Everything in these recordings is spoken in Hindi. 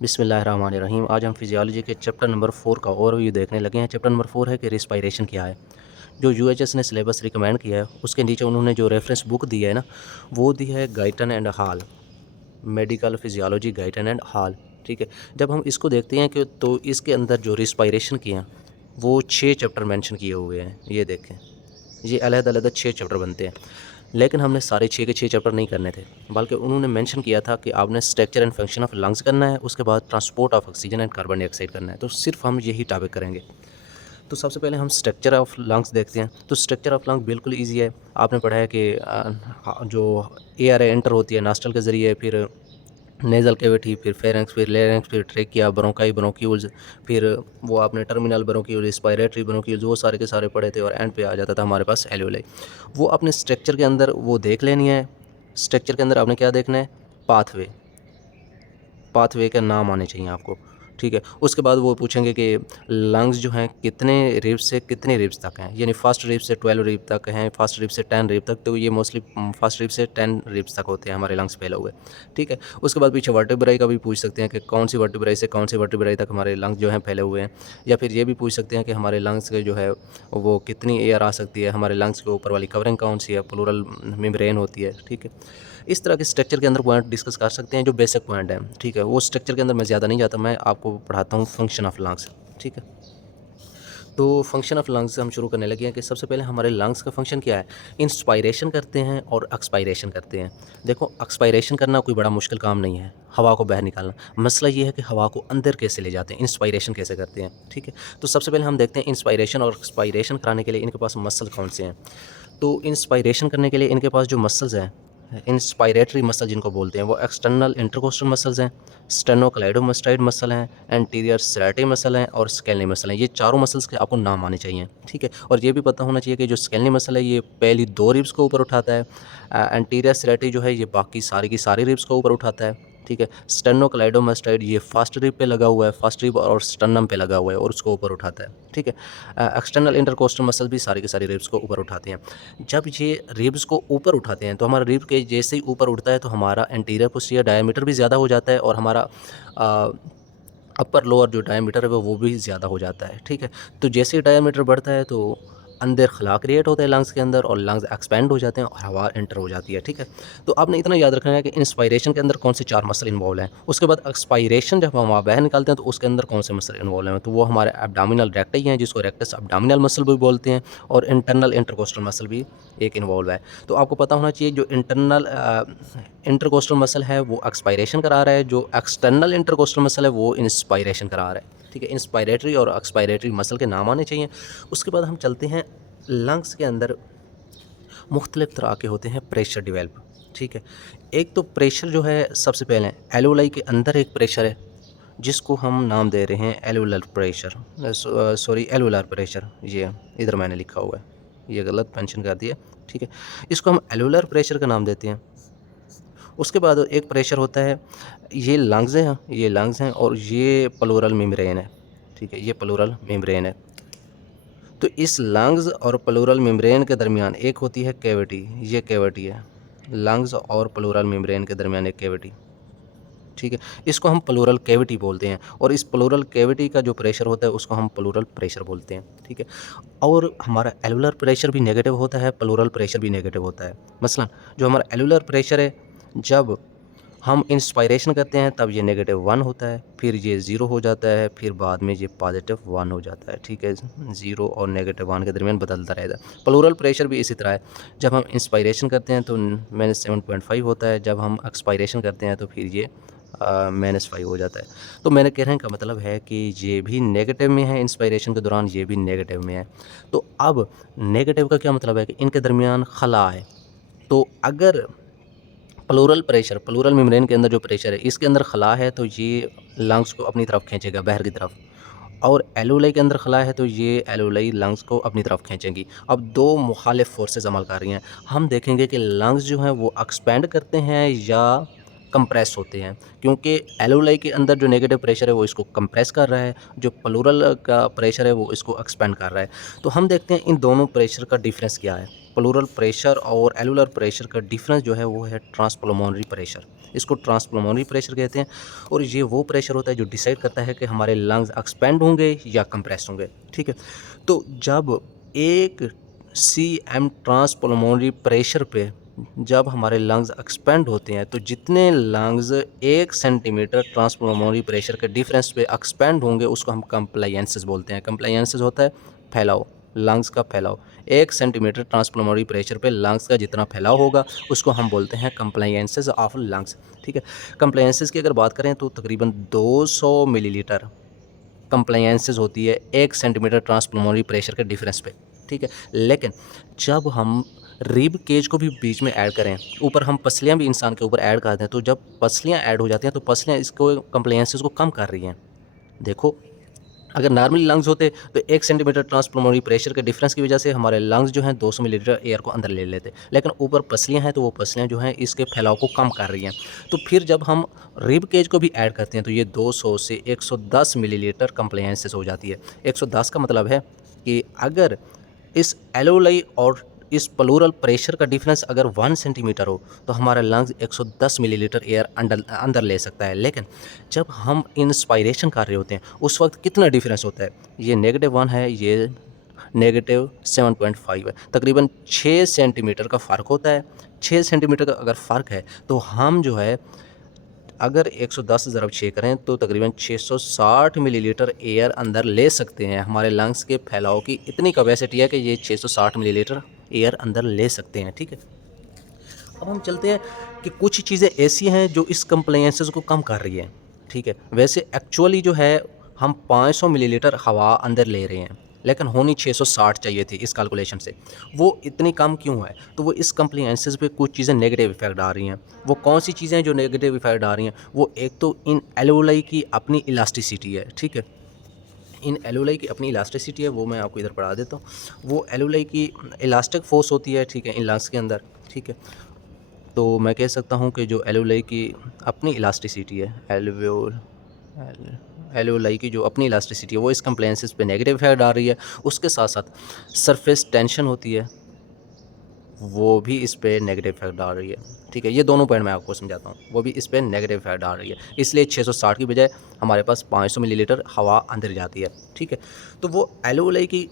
बिस्मिल्लाहिर्रहमानिर्रहीम। आज हम फिजियोलॉजी के चैप्टर नंबर 4 का ओवरव्यू देखने लगे हैं। चैप्टर नंबर 4 है कि रिस्पायरेशन क्या है। जो यूएचएस ने सिलेबस रिकमेंड किया है उसके नीचे उन्होंने जो रेफरेंस बुक दी है ना, वो दी है Guyton and hall, medical physiology Guyton and hall. ठीक है, जब हम इसको देखते हैं कि तो इसके अंदर जो रिस्पायरेशन की हैं वो 6 चैप्टर मेंशन किए हुए हैं। ये देखें, ये अलग-अलग 6 चैप्टर बनते हैं, लेकिन हमने सारे 6 के 6 चैप्टर नहीं करने थे, बल्कि उन्होंने मेंशन किया था कि आपने structure and function of lungs करना है, उसके बाद transport of oxygen and carbon dioxide करना है। तो सिर्फ हम यही टॉपिक करेंगे। तो सबसे पहले हम स्ट्रक्चर ऑफ लंग्स देखते हैं। तो स्ट्रक्चर ऑफ लंग्स बिल्कुल ईजी है। आपने पढ़ा है कि जो एयर एंटर होती है नॉस्ट्रल के ज़रिए, फिर नेज़ल कैविटी, फिर फेरेंक्स, फिर लेरिंक्स, फिर ट्रेकिया, ब्रोंकाई, ब्रोंक्यूल्स, फिर वो आपने टर्मिनल ब्रोंक्यूल, रिस्पायरेटरी ब्रोंक्यूल्स, वो सारे के सारे पढ़े थे। और एंड पे आ जाता था हमारे पास एल्वेओलाई। वो अपने स्ट्रक्चर के अंदर वो देख लेनी है। स्ट्रक्चर के अंदर आपने क्या देखना है? पाथवे, पाथवे के नाम आने चाहिए आपको। ठीक है, उसके बाद वो पूछेंगे कि लंग्स जो हैं कितने रिब्स से कितने रिब्स तक हैं, यानी फर्स्ट रिब से 12 रिब तक हैं, फर्स्ट रिब से 10 रिब तक। तो ये मोस्टली फर्स्ट रिब से 10 रिब्स तक होते हैं हमारे लंग्स फैले हुए। ठीक है, उसके बाद पीछे वर्टेब्राई का भी पूछ सकते हैं कि कौन सी वर्टेब्राई से कौन सी वर्टेब्राई तक हमारे लंग्स जो हैं फैले हुए हैं। या फिर ये भी पूछ सकते हैं कि हमारे लंग्स के जो है वो कितनी एयर आ सकती है, हमारे लंग्स के ऊपर वाली कवरिंग कौन सी है, प्लूरल मेम्ब्रेन होती है। ठीक है, इस तरह के स्ट्रक्चर के अंदर पॉइंट डिस्कस कर सकते हैं जो बेसिक पॉइंट है। ठीक है, वो स्ट्रक्चर के अंदर मैं ज़्यादा नहीं जाता, मैं आपको पढ़ाता हूँ फंक्शन ऑफ लंग्स। ठीक है, तो फंक्शन ऑफ लंग्स से हम शुरू करने लगे हैं कि सबसे पहले हमारे लंग्स का फंक्शन क्या है। इंस्पायरेशन करते हैं और एक्सपायरेशन करते हैं। देखो, एक्सपायरेशन करना कोई बड़ा मुश्किल काम नहीं है, हवा को बाहर निकालना। मसला ये है कि हवा को अंदर कैसे ले जाते हैं, इंस्पायरेशन कैसे करते हैं। ठीक है, तो सबसे पहले हम देखते हैं इंस्पायरेशन और एक्सपायरेशन कराने के लिए इनके पास मसल कौन से हैं। तो इंस्पायरेशन करने के लिए इनके पास जो मसल्स हैं, इंस्पायरेटरी मसल जिनको बोलते हैं, वो एक्सटर्नल इंटरकोस्टल मसल्स हैं, स्टेनोक्लाइडोमास्टाइड मसल हैं, एंटीरियर सेरेटी मसल हैं और स्केलनी मसल हैं। ये चारों मसल्स के आपको नाम आने चाहिए। ठीक है, और ये भी पता होना चाहिए कि जो स्केलनी मसल है ये पहली 2 रिब्स को ऊपर उठाता है। एंटीरियर सेरेटी जो है ये बाकी सारी की सारी रिब्स को ऊपर उठाता है। ठीक है, स्टेनोक्लाइडोमास्टाइड ये फर्स्ट रिब पे लगा हुआ है, फर्स्ट रिब और स्टर्नम पे लगा हुआ है और उसको ऊपर उठाता है। ठीक है, एक्सटर्नल इंटरकोस्टल मसल भी सारी की सारी रिब्स को ऊपर उठाते हैं। जब ये रिब्स को ऊपर उठाते हैं तो हमारा रिब के जैसे ही ऊपर उठता है तो हमारा एंटीरियर पोस्टीरियर डायमीटर भी ज़्यादा हो जाता है और हमारा अपर लोअर जो डायमीटर है वो भी ज़्यादा हो जाता है। ठीक है, तो जैसे ही डायमीटर बढ़ता है तो अंदर खला क्रिएट होता है लंग्स के अंदर और लंग्स एक्सपेंड हो जाते हैं और हवा एंटर हो जाती है। ठीक है, तो आपने इतना याद रखना है कि इंस्पायरेशन के अंदर कौन से 4 मसल इन्वॉल्व हैं। उसके बाद एक्सपायरेशन जब हम हवा बाहर निकालते हैं तो उसके अंदर कौन से मसल इन्वॉल्व हैं। तो वो हमारे एब्डोमिनल रेक्टम हैं, जिसको रेक्टस एब्डोमिनल मसल भी बोलते हैं, और इंटरनल इंटरकोस्टल मसल भी एक इन्वॉल्व है। तो आपको पता होना चाहिए जो इंटरनल इंटरकोस्टल मसल है वो एक्सपायरेशन करा रहा है, जो एक्सटर्नल इंटरकोस्टल मसल है वो इंस्पायरेशन करा रहा है। ठीक है, इंस्पायरेटरी और एक्सपायरेटरी मसल के नाम आने चाहिए। उसके बाद हम चलते हैं, लंग्स के अंदर मुख्तलिफ़ तरह के होते हैं प्रेशर डिवेल्प। ठीक है, एक तो प्रेशर जो है सबसे पहले एल्वेओलाई के अंदर एक प्रेशर है जिसको हम नाम दे रहे हैं एल्वेओलर प्रेशर, सॉरी एल्वेओलर प्रेशर। ये इधर मैंने लिखा हुआ है, ये गलत मेंशन कर दिया। ठीक है, इसको हम एल्वेओलर प्रेशर का नाम देते हैं। उसके बाद एक प्रेशर होता है, ये लंग्स हैं, ये लंग्स हैं और ये प्लूरल मेम्ब्रेन है। ठीक है, ये प्लूरल मेम्ब्रेन है। तो इस लंग्स और प्लूरल मेम्ब्रेन के दरमियान एक होती है कैविटी, ये कैविटी है लंग्स और प्लूरल मेम्ब्रेन के दरमियान एक कैविटी। ठीक है, इसको हम प्लूरल कैविटी बोलते हैं और इस प्लूरल कैविटी का जो प्रेशर होता है उसको हम प्लूरल प्रेशर बोलते हैं। ठीक है, और हमारा एल्वेओलर प्रेशर भी नेगेटिव होता है, प्लूरल प्रेशर भी नेगेटिव होता है। मसलन जो हमारा एल्वेओलर प्रेशर है, जब हम इंस्पायरेशन करते हैं तब ये -1 होता है, फिर ये 0 हो जाता है, फिर बाद में ये +1 हो जाता है। ठीक है, 0 और -1 के दरमियान बदलता रहेगा। प्लूरल प्रेशर भी इसी तरह है, जब हम इंस्पायरेशन करते हैं तो -7.5 होता है, जब हम एक्सपायरेशन करते हैं तो फिर ये -5 हो जाता है। तो मेरे कहने का मतलब है कि ये भी नेगेटिव में है इंस्पायरेशन के दौरान, ये भी नेगेटिव में है। तो अब नेगेटिव का क्या मतलब है कि इनके दरमियान खला है। तो अगर प्लूरल प्रेशर, प्लूरल मेम्ब्रेन के अंदर जो प्रेशर है इसके अंदर खला है तो ये लंग्स को अपनी तरफ खींचेगा, बाहर की तरफ, और एल्वेओलाई के अंदर खला है तो ये एल्वेओलाई लंग्स को अपनी तरफ खींचेंगी। अब 2 मुखालिफ फोर्सेस अमल कर रही हैं। हम देखेंगे कि लंग्स जो हैं वो एक्सपेंड करते हैं या कंप्रेस होते हैं, क्योंकि एल्वेओलाई के अंदर जो नेगेटिव प्रेशर है वो इसको कंप्रेस कर रहा है, जो प्लूरल का प्रेशर है वो इसको एक्सपेंड कर रहा है। तो हम देखते हैं इन दोनों प्रेशर का डिफरेंस क्या है। प्लूरल प्रेशर और एलुलर प्रेशर का डिफरेंस जो है वो है ट्रांसपल्मोनरी प्रेशर। इसको ट्रांसपल्मोनरी प्रेशर कहते हैं और ये वो प्रेशर होता है जो डिसाइड करता है कि हमारे लंग्स एक्सपेंड होंगे या कंप्रेस होंगे, ठीक है। तो जब एक cm ट्रांसपल्मोनरी प्रेशर पे जब हमारे लंग्स एक्सपेंड होते हैं तो जितने लंग्स 1 सेंटीमीटर ट्रांसपल्मोनरी प्रेशर के डिफरेंस पे एक्सपेंड होंगे उसको हम कंप्लायंसेस बोलते हैं। कंप्लायंसेस होता है फैलाव, लंग्स का फैलाव। 1 सेंटीमीटर ट्रांसपल्मोनरी प्रेशर पे लंग्स का जितना फैलाव होगा उसको हम बोलते हैं कंप्लायंसेस ऑफ लंग्स, ठीक है। कंप्लायंसेस की अगर बात करें तो तकरीबन 200 मिलीलीटर कंप्लायंसेस होती है 1 सेंटीमीटर ट्रांसपल्मोनरी प्रेशर के डिफरेंस पे, ठीक है। लेकिन जब हम रिब केज को भी बीच में ऐड करें, ऊपर हम पसलियाँ भी इंसान के ऊपर ऐड करते हैं, तो जब पसलियाँ ऐड हो जाती हैं तो पसलियाँ इसको कंप्लायंसेस को कम कर रही हैं। देखो, अगर नॉर्मली लंग्स होते तो 1 सेंटीमीटर ट्रांसपल्मोनरी प्रेशर के डिफरेंस की वजह से हमारे लंग्स जो हैं 200 मिलीलीटर एयर को अंदर ले लेते, लेकिन ऊपर पसलियाँ हैं तो वो पसलियाँ जो हैं इसके फैलाव को कम कर रही हैं। तो फिर जब हम रिब केज को भी ऐड करते हैं तो ये 200 से 110 मिलीलीटर कंप्लायंसेस हो जाती है। 110 का मतलब है कि अगर इस एलोलाई और इस प्लूरल प्रेशर का डिफरेंस अगर 1 सेंटीमीटर हो तो हमारा लंग्स 110 मिलीलीटर एयर अंदर ले सकता है। लेकिन जब हम इंस्पायरेशन कर रहे होते हैं उस वक्त कितना डिफरेंस होता है, ये -1 है, ये -7.5 है, तकरीबन 6 सेंटीमीटर का फ़र्क होता है। 6 सेंटीमीटर का अगर फ़र्क है तो हम जो है अगर 110 ज़रब 6 करें तो तकरीबन 660 मिलीलीटर एयर अंदर ले सकते हैं। हमारे लंग्स के फैलाव की इतनी कैपेसिटी है कि ये 660 मिलीलीटर एयर अंदर ले सकते हैं, ठीक है। अब हम चलते हैं कि कुछ चीज़ें ऐसी हैं जो इस कंप्लायंसेस को कम कर रही हैं, ठीक है। वैसे एक्चुअली जो है हम 500 मिलीलीटर हवा अंदर ले रहे हैं, लेकिन होनी 660 चाहिए थी इस कैलकुलेशन से। वो इतनी कम क्यों है? तो वो इस कंप्लायंसेस पे कुछ चीज़ें नेगेटिव इफेक्ट डाल रही हैं। वो कौन सी चीज़ें हैं जो नेगेटिव इफेक्ट डाल रही हैं? वो एक तो इन एलोलाई की अपनी इलास्टिसिटी है, ठीक है। इन एलोलाई की अपनी इलास्टिसिटी है, वो मैं आपको इधर पढ़ा देता हूँ। वो एलोलाई की इलास्टिक फोर्स होती है, ठीक है, इन लंग्स के अंदर, ठीक है। तो मैं कह सकता हूँ कि जो एलोलाई की अपनी इलास्टिसिटी है, एलोलाई की जो अपनी इलास्टिसिटी है वो इस कंप्लायंसेस पे नेगेटिव इफेक्ट डाल रही है। उसके साथ साथ सरफेस टेंशन होती है, वो भी इस पे नेगेटिव इफेक्ट डाल रही है, ठीक है। ये दोनों पॉइंट मैं आपको समझाता हूँ, वो भी इस पे नेगेटिव इफेक्ट डाल रही है। इसलिए 660 की बजाय हमारे पास 500 मिलीलीटर हवा अंदर जाती है, ठीक है। तो वो एलोलाई की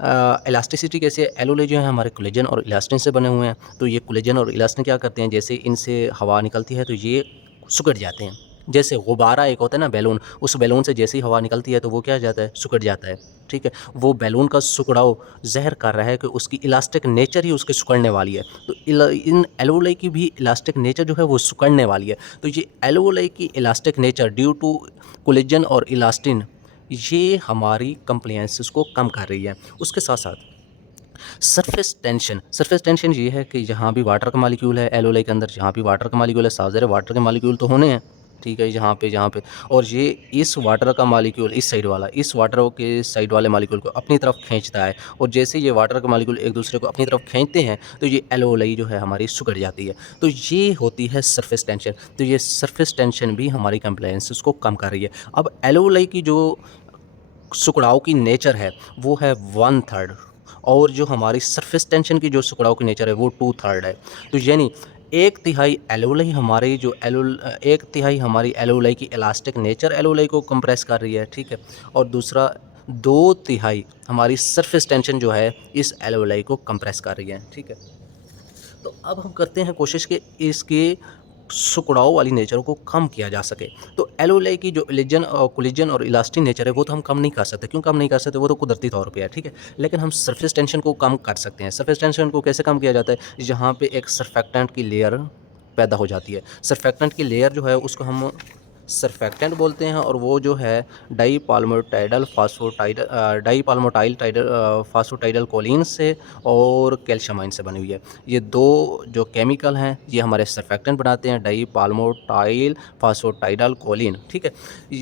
इलास्टिसिटी कैसे है? एलोलाई जो है हमारे कोलेजन और इलास्टिन से बने हुए हैं। तो ये कोलेजन और इलास्टिन क्या करते हैं, जैसे इनसे हवा निकलती है तो ये सिकुड़ जाते हैं। जैसे गुब्बारा एक होता है ना बैलून, उस बैलून से जैसे ही हवा निकलती है तो वो क्या हो जाता है, सिकुड़ जाता है, ठीक है। वो बैलून का सिकुड़ाव ज़ाहिर कर रहा है कि उसकी इलास्टिक नेचर ही उसके सिकुड़ने वाली है। तो इन एलोलाई की भी इलास्टिक नेचर जो है वो सिकुड़ने वाली है। तो ये एलोलाई की elastic nature due to collagen और इलास्टिन ये हमारी कंप्लायंसेस को कम कर रही है। उसके साथ साथ सरफेस टेंशन ये है कि जहाँ भी वाटर का मॉलिक्यूल है एलोलाई के अंदर, जहाँ भी वाटर का मॉलिक्यूल है, साफ ज़ाहिर है वाटर के मॉलिक्यूल तो होने हैं, ठीक है, जहाँ पे और ये इस वाटर का मॉलिक्यूल इस साइड वाला इस वाटर के साइड वाले मॉलिक्यूल को अपनी तरफ खींचता है, और जैसे ये वाटर का मॉलिक्यूल एक दूसरे को अपनी तरफ खींचते हैं तो ये एलोलाई जो है हमारी सिकुड़ जाती है। तो ये होती है सरफेस टेंशन। तो ये सरफेस टेंशन भी हमारी कंप्लायंसेस को कम कर रही है। अब एलोलाई की जो सिकुड़ाव की नेचर है वो है 1/3, और जो हमारी सरफेस टेंशन की जो सिकुड़ाव की नेचर है वो 2/3 है। तो यानी 1/3 एलोलाई हमारी जो 1/3 हमारी एलोलाई की इलास्टिक नेचर एलोलाई को कंप्रेस कर रही है, ठीक है, और दूसरा 2/3 हमारी सरफेस टेंशन जो है इस एलोलाई को कंप्रेस कर रही है, ठीक है। तो अब हम करते हैं कोशिश कि इसके सिकुड़ाव वाली नेचर को कम किया जा सके। तो एलोलाई की जो कोलिजन और इलास्टिक नेचर है वो तो हम कम नहीं कर सकते। क्यों कम नहीं कर सकते? वो तो कुदरती तौर पे है, ठीक है। लेकिन हम सरफेस टेंशन को कम कर सकते हैं। सरफेस टेंशन को कैसे कम किया जाता है? जहाँ पे एक सरफेक्टेंट की लेयर पैदा हो जाती है। सरफेक्टेंट की लेयर जो है उसको हम सरफेक्टेंट बोलते हैं, और वो जो है डाईपाल्मोटाइल फास्फोटाइडल कोलिन से और कैल्शियमाइन से बनी हुई है। ये दो जो केमिकल हैं ये हमारे सरफेक्टेंट बनाते हैं, डाईपाल्मोटाइल फास्फोटाइडल कोलिन, ठीक है,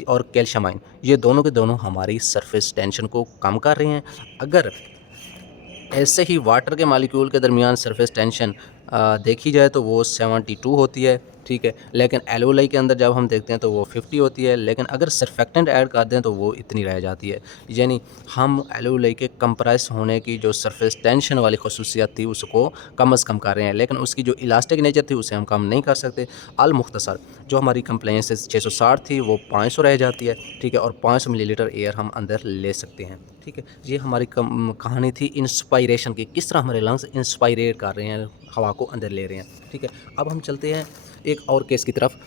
और कैल्शियमाइन, ये दोनों के दोनों हमारी सरफेस टेंशन को कम कर रहे हैं। अगर ऐसे ही वाटर के मॉलिक्यूल के दरमियान सरफेस टेंशन देखी जाए तो वो 72 होती है, ठीक है। लेकिन एल्वेओलाई के अंदर जब हम देखते हैं तो वो 50 होती है, लेकिन अगर सर्फेक्टेंट ऐड कर दें तो वो इतनी रह जाती है। यानी हम एल्वेओलाई के कंप्रेस होने की जो सरफेस टेंशन वाली खसूसियत थी उसको कम अज़ कम कर रहे हैं, लेकिन उसकी जो इलास्टिक नेचर थी उसे हम कम नहीं कर सकते। अल मुख्तसर जो हमारी कंप्लेंस 660 थी वो 500 रह जाती है, ठीक है, और 500 मिलीलीटर एयर हम अंदर ले सकते हैं, ठीक है। ये हमारी कहानी थी इंस्पायरेशन की, किस तरह हमारे लंग्स इंस्पायरेट कर रहे हैं, हवा को अंदर ले रहे हैं, ठीक है। अब हम चलते हैं एक और केस की तरफ।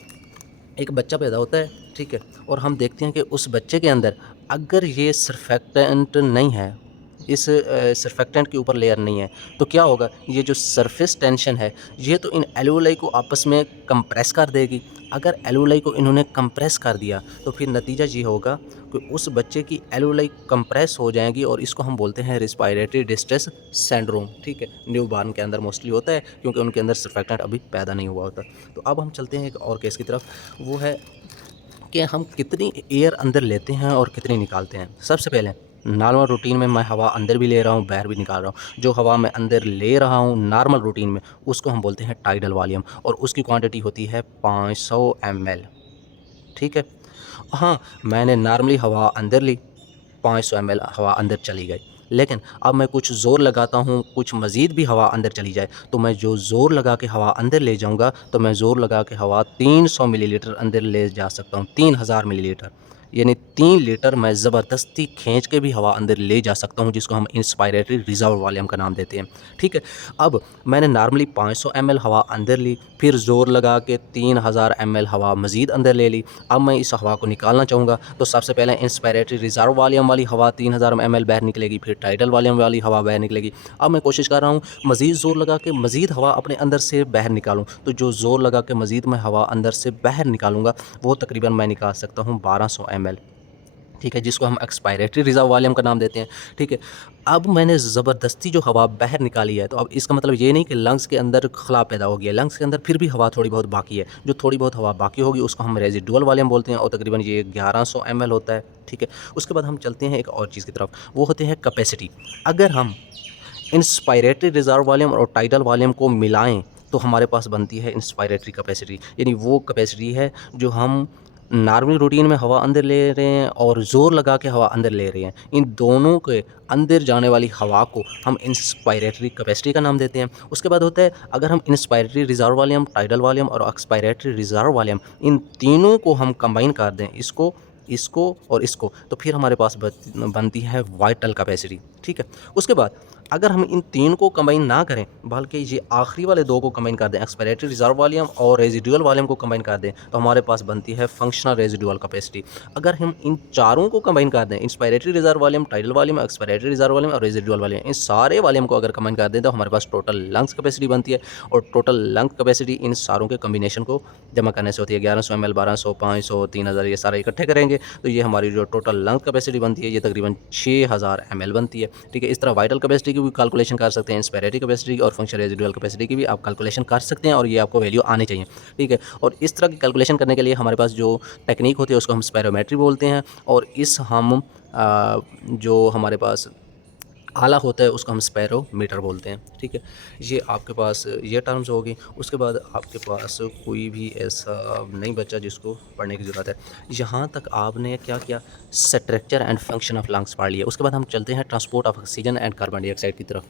एक बच्चा पैदा होता है, ठीक है, और हम देखते हैं कि उस बच्चे के अंदर अगर ये सर्फेक्टेंट नहीं है, इस सर्फेक्टेंट के ऊपर लेयर नहीं है, तो क्या होगा, ये जो सरफेस टेंशन है ये तो इन एल्वेओलाई को आपस में कंप्रेस कर देगी। अगर एल्वेओलाई को इन्होंने कंप्रेस कर दिया तो फिर नतीजा ये होगा कि उस बच्चे की एल्वेओलाई कंप्रेस हो जाएंगी और इसको हम बोलते हैं रिस्पायरेटरी डिस्ट्रेस सिंड्रोम, ठीक है। न्यूबॉर्न के अंदर मोस्टली होता है क्योंकि उनके अंदर सर्फेक्टेंट अभी पैदा नहीं हुआ होता। तो अब हम चलते हैं एक और केस की तरफ, वो है कि हम कितनी एयर अंदर लेते हैं और कितनी निकालते हैं। सबसे पहले नॉर्मल रूटीन में मैं हवा अंदर भी ले रहा हूँ, बाहर भी निकाल रहा हूँ। जो हवा मैं अंदर ले रहा हूँ नॉर्मल रूटीन में उसको हम बोलते हैं टाइडल वॉल्यूम, और उसकी क्वांटिटी होती है 500 ml, ठीक है। हाँ, मैंने नॉर्मली हवा अंदर ली, 500 ml हवा अंदर चली गई, लेकिन अब मैं कुछ ज़ोर लगाता हूँ, कुछ मज़ीद भी हवा अंदर चली जाए, तो मैं जो ज़ोर लगा के हवा अंदर ले जाऊँगा तो मैं ज़ोर लगा के हवा 300 मिलीलीटर अंदर ले जा सकता हूँ, 3000 मिलीलीटर, यानी 3 लीटर मैं ज़बरदस्ती खींच के भी हवा अंदर ले जा सकता हूँ, जिसको हम इंस्पायरेटरी रिज़र्व वॉल्यूम का नाम देते हैं, ठीक है। अब मैंने नॉर्मली 500 ml हवा अंदर ली, फिर ज़ोर लगा के 3000 ml हवा मज़ीद अंदर ले ली। अब मैं इस हवा को निकालना चाहूँगा तो सबसे पहले इंस्पायरेटरी रिज़र्व वॉल्यूम वाली हवा 3000 ml बाहर निकलेगी, फिर टाइडल वॉल्यूम वाली हवा बाहर निकलेगी। अब मैं कोशिश कर रहा हूँ मज़ीद ज़ोर लगा के मज़ीद हवा अपने अंदर से बाहर निकालूँ, तो जो ज़ोर लगा के मज़ीद मैं हवा अंदर से बाहर निकालूँगा वो तकरीबन मैं निकाल सकता हूँ 1200 ml, ठीक है, जिसको हम एक्सपायरेटरी रिज़र्व वॉल्यूम का नाम देते हैं, ठीक है। अब मैंने ज़बरदस्ती जो हवा बाहर निकाली है, तो अब इसका मतलब ये नहीं कि लंग्स के अंदर खला पैदा हो गया, लंग्स के अंदर फिर भी हवा थोड़ी बहुत बाकी है। जो थोड़ी बहुत हवा बाकी होगी उसको हम रेजिडुअल वॉल्यूम बोलते हैं, और तकरीबन ये 1100 ml होता है, ठीक है। उसके बाद हम चलते हैं एक और चीज़ की तरफ, वो होते हैं कैपेसिटी। अगर हम इंस्पायरेटरी रिज़र्व वॉल्यूम और टाइडल वॉल्यूम को मिलाएँ तो हमारे पास बनती है इंस्पायरेटरी कैपेसिटी, यानी वो कैपेसिटी है जो हम नॉर्मल रूटीन में हवा अंदर ले रहे हैं और ज़ोर लगा के हवा अंदर ले रहे हैं। इन दोनों के अंदर जाने वाली हवा को हम इंस्पायरेटरी कैपेसिटी का नाम देते हैं। उसके बाद होता है अगर हम inspiratory reserve volume, tidal volume और एक्सपायरेटरी रिज़र्व वॉल्यूम इन तीनों को हम कंबाइन कर दें, इसको इसको और इसको, तो फिर हमारे पास बनती है वाइटल कैपेसिटी, ठीक है। उसके बाद अगर हम इन तीन को कंबाइन ना करें बल्कि ये आखिरी वाले दो को कंबाइन कर दें, एक्सपायरेटरी रिज़र्व वॉल्यूम और रेजिडुअल वॉल्यूम को कंबाइन कर दें, तो हमारे पास बनती है फंक्शनल रेजिडुअल कैपेसिटी। अगर हम इन चारों को कंबाइन कर दें, inspiratory reserve volume, tidal volume, expiratory reserve volume और रेजिडुअल वॉल्यूम, इन सारे वॉल्यूम को अगर कंबाइन कर दें तो हमारे पास टोटल लंग्स कैपेसिटी बनती है, और टोटल लंग कैपेसिटी इन सारों के कम्बिनेशन को जमा करने से होती है। 1100 ml, 1200, 500, 3000, ये सारे इकट्ठे करेंगे तो ये हमारी जो टोटल लंग कैपेसिटी बनती है ये तकरीबन 6000 ml बनती है, ठीक है। इस तरह वाइटल कैपेसिटी की भी कैलकुलेशन कर सकते हैं, इंस्पायरेटरी कैपेसिटी और फंक्शनल रेजिडुअल कैपेसिटी की भी आप कैलकुलेशन कर सकते हैं, और ये आपको वैल्यू आनी चाहिए, ठीक है। और इस तरह की कैलकुलेशन करने के लिए हमारे पास जो टेक्निक होती है उसको हम स्पायरोमेट्री बोलते हैं, और इस हम जो हमारे पास आला होता है उसको हम स्पैरोमीटर बोलते हैं, ठीक है। ये आपके पास ये टर्म्स होगी। उसके बाद आपके पास कोई भी ऐसा नहीं बचा जिसको पढ़ने की ज़रूरत है। यहाँ तक आपने क्या किया, structure and function of lungs पढ़ लिया। उसके बाद हम चलते हैं transport of oxygen and carbon dioxide की तरफ।